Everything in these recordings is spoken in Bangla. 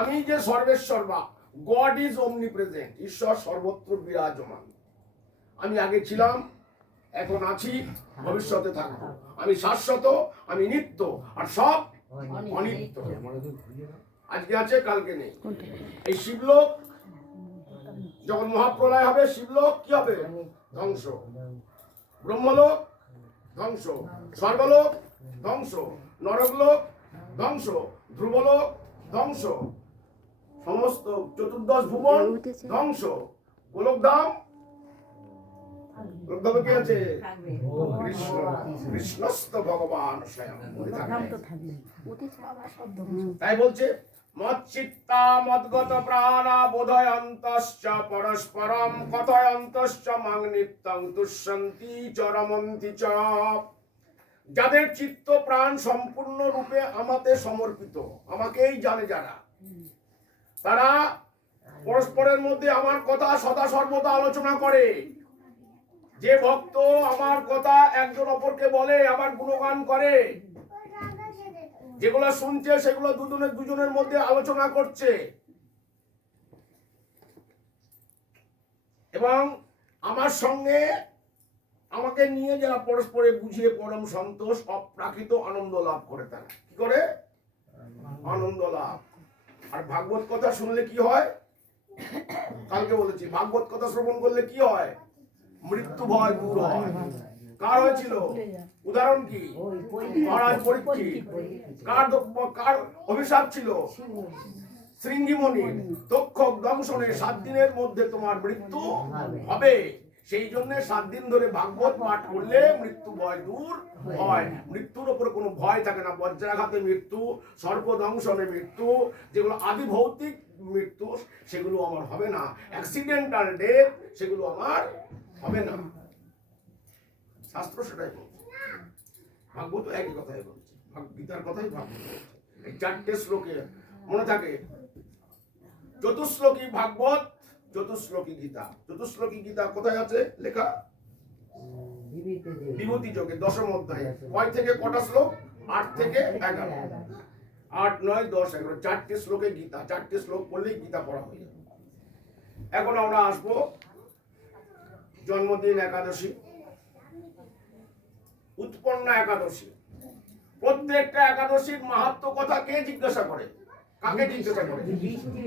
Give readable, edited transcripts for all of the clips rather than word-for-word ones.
আমি যে সর্বেশ্বরবা, গড ইজ omnipresent, ঈশ্বর সর্বত্র বিরাজমান। আমি আগে ছিলাম, এখন আছি, ভবিষ্যতে থাকবো। আমি শাশ্বত, আমি নিত্য, আর সব অনিত্য। আজকে আছে, কালকে নেই। এই শিবলোক যখন মহাপ্রলয় হবে, শিবলোক কি হবে? ধ্বংস। ব্রহ্মলোক ধ্বংস, স্বর্গলোক ধ্বংস, নরকলোক ধ্বংস, ধ্রুবলোক ধ্বংস, সমস্ত চতুর্দশ ভুবন ধ্বংস। গোলকধাম, গোলকধামে কি আছে? কৃষ্ণ, কৃষ্ণস্থ ভগবান স্বয়ং। তাই বলছে মচ্চিত্তা মদ্গত প্রাণা বোধয়ন্তশ্চ পরস্পরম কথয়ন্তশ্চ মাং নিত্যং তুষ্যন্তি চ রমন্তি চ। যাদের চিত্ত প্রাণ সম্পূর্ণ রূপে আমাতে সমর্পিত, আমাকেই জানে যারা, তারা পরস্পরের মধ্যে আমার কথা সদা সর্বদা আলোচনা করে। যে ভক্ত আমার কথা একজন অপরকে বলে, আমার গুণগান করে, যেগুলো শুনছে সেগুলো দুজনের মধ্যে আলোচনা করছে, এবং আমার সঙ্গে আমাকে নিয়ে যারা পরস্পরে বুঝিয়ে পরম সন্তোষ অপ্রাকৃত আনন্দ লাভ করে। তারা কি করে? আনন্দ লাভ। আর ভাগবত কথা শুনলে কি হয়? কালকে বলেছি, ভাগবত কথা শ্রবণ করলে কি হয়? মৃত্যু ভয় দূর হয়। কার হয়েছিল? উদাহরণ কি? মহারাজ পরীক্ষিত। কার অভিশাপ ছিল? শৃঙ্গিমণি। তক্ষক দংশনে 7 দিনের মধ্যে তোমার মৃত্যু হবে। সেই জন্য 7 দিন ধরে ভাগবত পাঠ করলে মৃত্যু ভয় দূর হয়। মৃত্যুর উপর কোনো ভয় থাকে না। বজ্রাঘাতে মৃত্যু, সর্পদংশনে মৃত্যু, যেগুলো আদি ভৌতিক মৃত্যু, সেগুলো আমার হবে না। অ্যাক্সিডেন্টাল ডেথ, সেগুলো আমার হবে না। শাস্ত্র সেটাই বলছে, ভাগবত একই কথাই বলছে, গীতার কথাই ভাগবত বলছে। এই 4টে শ্লোকে মনে থাকে, চতুশ্লোকী ভাগবত, চতুশ্লোকী গীতা। চতুশ্লোকী গীতা কোথায় আছে লেখা? বিভূতি যোগে 10ম অধ্যায়ে। কয় থেকে কটা শ্লোক? 8 থেকে 11। 8, 9, 10, 11, 4টে শ্লোকে গীতা। 4টে শ্লোক পড়লেই গীতা পড়া হয়ে যাবে। এখন আমরা আসবো জন্মদিন একাদশী, উৎপন্না একাদশী। প্রত্যেকটা একাদশীর মাহাত্ম্য কথা কে জিজ্ঞাসা করে? কাকে জিজ্ঞাসা করে?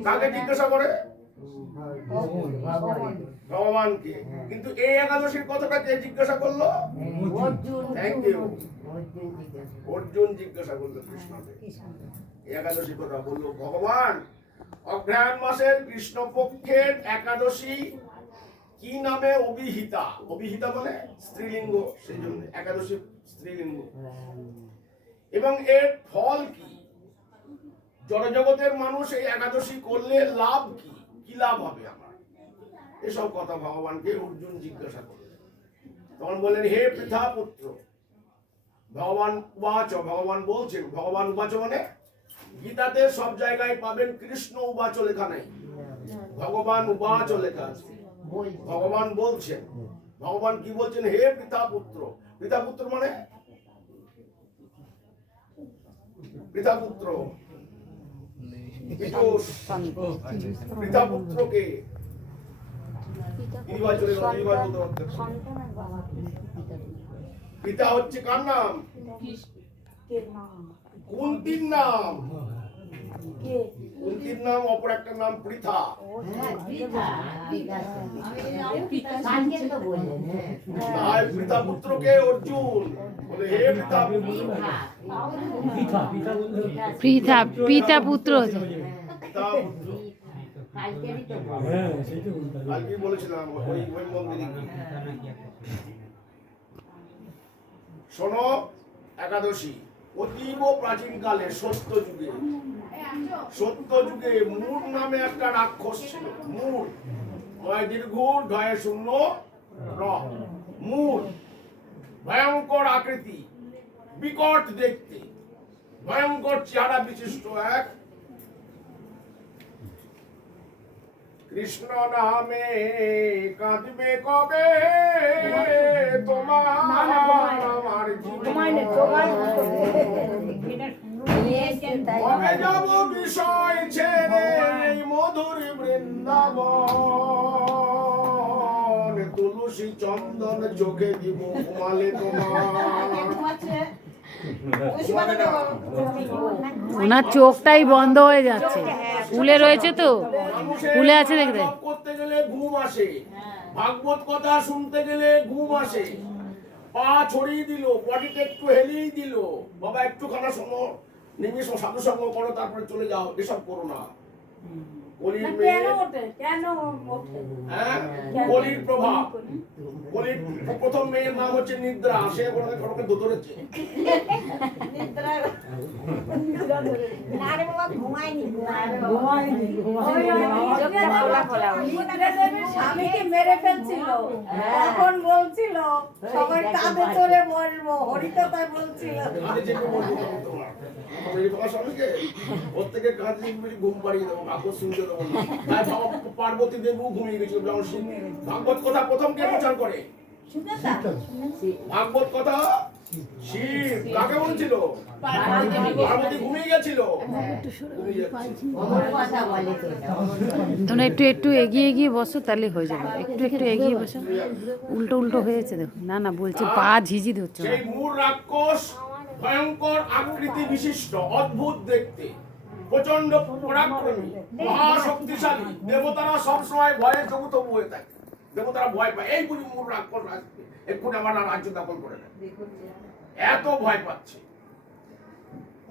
কাকে জিজ্ঞাসা করে? ভগবানকে। কিন্তু এই একাদশীর কথাটা কে জিজ্ঞাসা করলো? থ্যাংক ইউ, অর্জুন জিজ্ঞাসা করলো কৃষ্ণকে। এই একাদশীর কথা বললো ভগবান। অগ্রহায়ণ মাসের কৃষ্ণপক্ষের একাদশী কি নামে অভিহিতা? অভিহিতা মানে স্ত্রীলিঙ্গ, সেই জন্য একাদশী স্ত্রীলিঙ্গ। এবং এর ফল কি? জড়জগতের মানুষ এই একাদশী করলে লাভ কি? কি লাভ হবে আমার? এসব কথা ভগবানকে অর্জুন জিজ্ঞাসা করলেন। তখন বললেন, হে পৃথা পুত্র, ভগবান উবাচ, ভগবান বলছেন। ভগবান উবাচ মানে গীতাতে সব জায়গায় পাবেন কৃষ্ণ উবাচ লেখা নেই, ভগবান উবাচ লেখা আছে। ভগবান বলছেন। ভগবান কি বলছেন? হে পিতা পুত্র। পিতা পুত্র মানে পিতা পুত্র, পিতা পুত্রকে পিতা হচ্ছে কার নাম? কুন্তির নাম। কুন্তির নাম, অপর একটা নাম পৃথা। পিতা পুত্রকে অর্জুন বলে, হে পিতা পুত্র। পিতা পুত্র কালকে বলেছিলাম ওই মন্দিরে। শোনো, একাদশী অতীব প্রাচীন কালে সত্য যুগে মূর নামে একটা রাক্ষস ছিল। মূর, ময় দীর্ঘ ঢয় শূন্য র। মূর ভয়ঙ্কর আকৃতি, বিকট দেখতে, ভয়ঙ্কর চেহারা বিশিষ্ট এক কৃষ্ণ নামে কাঁদবে কবে তোমার আমার জীবন। কবে যাব বিষয় ছেড়ে এই মধুর বৃন্দাবন, তুলসী চন্দন চোখে দিব ঘুমালে তোমার। ওনার চোখটাই বন্ধ হয়ে যাচ্ছে, ফুলে রয়েছে তো, ফুলে আছে দেখতে। জপ করতে গেলে ঘুম আসে, ভাগবত কথা শুনতে গেলে ঘুম আসে, পা ছড়িয়ে দিল, বডিটা একটু হেলিয়ে দিল, বাবা একটুখানা শোনো, নিমিষ সাধু সঙ্গ করো, তারপরে চলে যাও, এসব করো না। কলির মেয়ে, হ্যাঁ, কলির প্রভাব। কলির প্রথম মেয়ের নাম হচ্ছে নিদ্রা, সে ওনাকে ধরেছে। স্বামীকে মেরে ফেলছিল, তখন বলছিল সবাই কাঁধে চড়ে মরবো, হরিতা তাই বলছিল। কাঁধে চেপে বলবো তোমার মেরে ফেলা স্বামীকে, ওর থেকে কাঁধে চেপে ঘুম পাড়িয়ে দেবো, ভাগবত শুনতে দেবো না। তাই বাবা পার্বতী দেবও ঘুমিয়ে গেছিল। যেমন ভাগবত কথা প্রথম কে প্রচার করে? ভাগবত কথা শিব। কাকে বলছিল? পার্বতী ঘুমিয়ে গেছিল। তোমরা একটু একটু এগিয়ে এগিয়ে বসো, তাহলে হয়ে যাবে। একটু একটু এগিয়ে বসো, উল্টো উল্টো হয়েছে দেখো। না না, বলছে পা ঝিঝি ধরছে। সেই মূল রাক্ষস ভয়ঙ্কর আকৃতি বিশিষ্ট, অদ্ভুত দেখতে, প্রচন্ড পরাক্রমী, মহাশক্তিশালী। দেবতারা সবসময় ভয়ে জগুতবু হয়ে থাকে, দেবতারা ভয় পায়। এই বুঝি মূল রাক্ষস আসবে, এক্ষুনি আমার রাজ্য দখল করে নেয়, এত ভয় পাচ্ছে।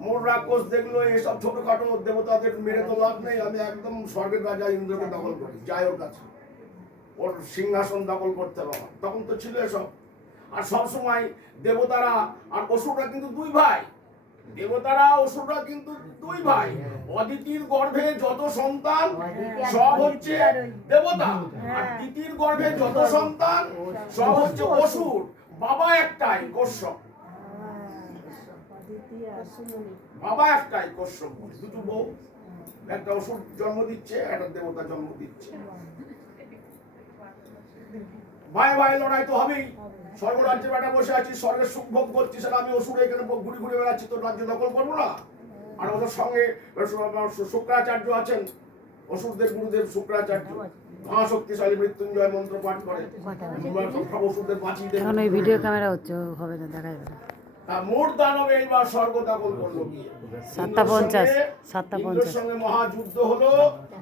মূল রাক্ষস দেখলো এসব ছোটখাটো দেবতাদের মেরে তো লাভ নেই, আমি একদম স্বর্গের রাজা ইন্দ্রকে দখল করি, যাই ওর কাছে, ওর সিংহাসন দখল করতে হবে। তখন তো ছিল এসব। আর সবসময় দেবতারা আর অসুররা কিন্তু দুই ভাই, দেবতারা অসুররা কিন্তু দুই ভাই। অদিতির গর্ভে যত সন্তান সব হচ্ছে দেবতা, আর দিতির গর্ভে যত সন্তান সব হচ্ছে অসুর। বাবা একটাই, কশ্যপ। বাবা একটাই, কশ্যপ। দুটো বউ, একটা অসুর জন্ম দিচ্ছে, একটা দেবতা জন্ম দিচ্ছে। ভাই ভাই লড়াই তো হবেই। স্বর্গরাজ্যে বেটা বসে আছি, স্বর্গের সুখ ভোগ করছি, সেটা আমি অসুর এখানে ঘুরে ঘুরে বেড়াচ্ছি, তো রাজ্য দখল করবো না? আর ওদের সঙ্গে শুক্রাচার্য আছেন, অসুরদের গুরুদেব শুক্রাচার্য, মহাশক্তিশালী মৃত্যুঞ্জয় মন্ত্র পাঠ করে সব অসুরদের বাঁচিয়ে দেন। এখন ওই ভিডিও ক্যামেরা হচ্ছে, হবে না, দেখা যাবে না। মোট দানব এইবার স্বর্গ দখল করলো গিয়ে। 7:50 ইন্দ্রের সঙ্গে মহাযুদ্ধ হলো,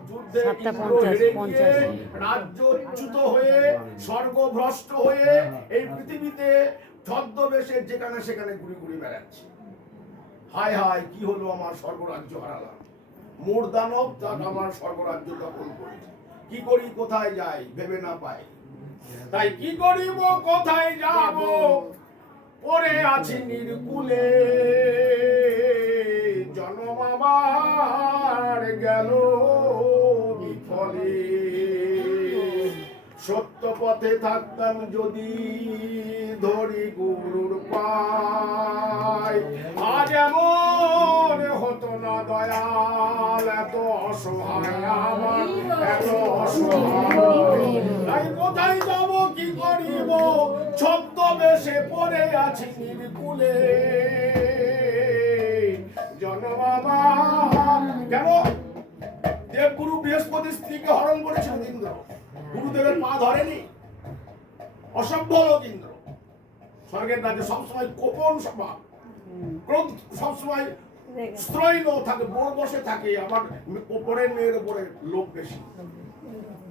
যুদ্ধে 7:50 ইন্দ্র হেরে গিয়ে রাজ্যচ্যুত হয়ে, স্বর্গভ্রষ্ট হয়ে এই পৃথিবীতে ছদ্মবেশে যেখানে সেখানে ঘুরে ঘুরে বেড়াচ্ছে। হায় হায়, কি হলো, আমার স্বর্গরাজ্য হারালাম। মোট দানব তার আমার স্বর্গরাজ্য দখল করেছে। কি করি, কোথায় যাই ভেবে না পাই, তাই কি করিব, কোথায় যাব, পড়ে আছি নির্কুলে। জন্ম আমার গেল বিফলে, সত্য পথে থাকতাম যদি ধরি গুরুর পায়। আজ এমন হতো না দয়াল, এত অসহায় আমার, এত অসহায়। তাই কোথায় যাব, কি করিব, ছদ্মবেশে পড়ে আছি নির্কুলে। জন্ম আমার কেন? দেবগুরু বৃহস্পতির স্ত্রীকে হরণ করেছিল ইন্দ্র, গুরুদেবের পা ধরেনি। অসভ্য লোক ইন্দ্র। স্বর্গের রাজ্যে সবসময় কোপন স্বভাব, ক্রোধ সবসময় স্ত্রৈণ থাকে, বড় বসে থাকে। আমার ওপরের মেয়ের উপরে লোভ বেশি,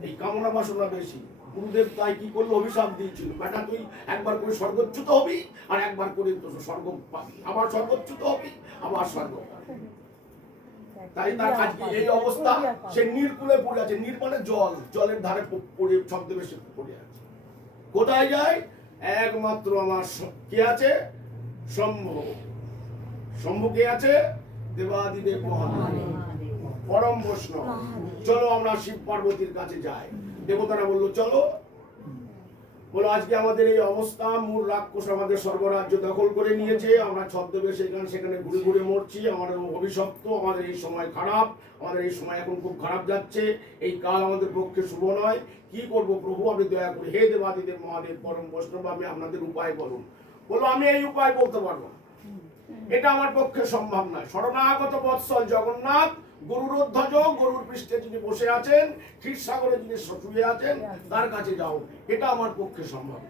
এই কামনা বাসনা বেশি। গুরুদেব তাই কি করলো, অভিশাপ দিয়েছিল, বেটা তুই একবার করে স্বর্গচ্যুত হবি, আর একবার করে স্বর্গ পাবি, আবার স্বর্গচ্যুত হবি, আবার স্বর্গ পাবি। তাই তার আজকে এই অবস্থা। সে নির্কুলে পড়ে আছে, নির মানে জল, জলের ধারে পড়ে ছদ্মবেশে পড়ে আছে। কোথায় যায়? একমাত্র আমার কে আছে? শম্ভু। শম্ভু কে আছে? দেবাদিদেব মহাদেব, পরম বৈষ্ণব। চলো আমরা শিব পার্বতীর কাছে যাই। দেবতারা বললো চলো। বলো আজকে আমাদের এই অবস্থা, মূল রাক্ষস আমাদের স্বর্গরাজ্য দখল করে নিয়েছে, আমরা ছদ্মবেশে এখানে সেখানে ঘুরে ঘুরে মরছি, আমাদের অভিশপ্ত, আমাদের এই সময় খারাপ, আমাদের এই সময় এখন খুব খারাপ যাচ্ছে, এই কাল আমাদের পক্ষে শুভ নয়। কি করব প্রভু, আপনি দয়া করে, হে দেবাদিদেব মহাদেব পরম বৈষ্ণব, আমি আপনাদের উপায় বলুন। বলো আমি এই উপায় বলতে পারবো না। এটা আমার পক্ষে সম্ভব নয়। শরণাগত বৎসল জগন্নাথ, গরুরধ্বজ, গরুর পৃষ্ঠে যিনি বসে আছেন, ক্ষীরসাগরে যিনি শুয়ে আছেন, তার কাছে যাও, এটা আমার পক্ষে সম্ভব।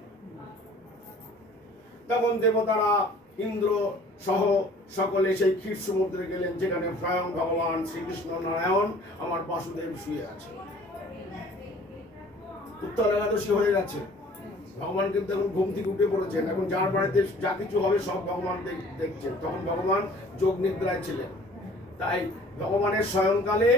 তখন দেবতারা ইন্দ্র সহ সকলে সেই ক্ষীর সমুদ্রে গেলেন, যেখানে স্বয়ং ভগবান শ্রীকৃষ্ণ নারায়ণ আমার বাসুদেব শুয়ে আছে। উত্তর একাদশী হয়ে গেছে, ভগবান কিন্তু এখন ঘুম থেকে উঠে পড়েছেন, এখন যার বাড়িতে যা কিছু হবে সব ভগবান দেখছেন। তখন ভগবান যোগ নিদ্রায় ছিলেন, তাই ভগবানের শয়নকালে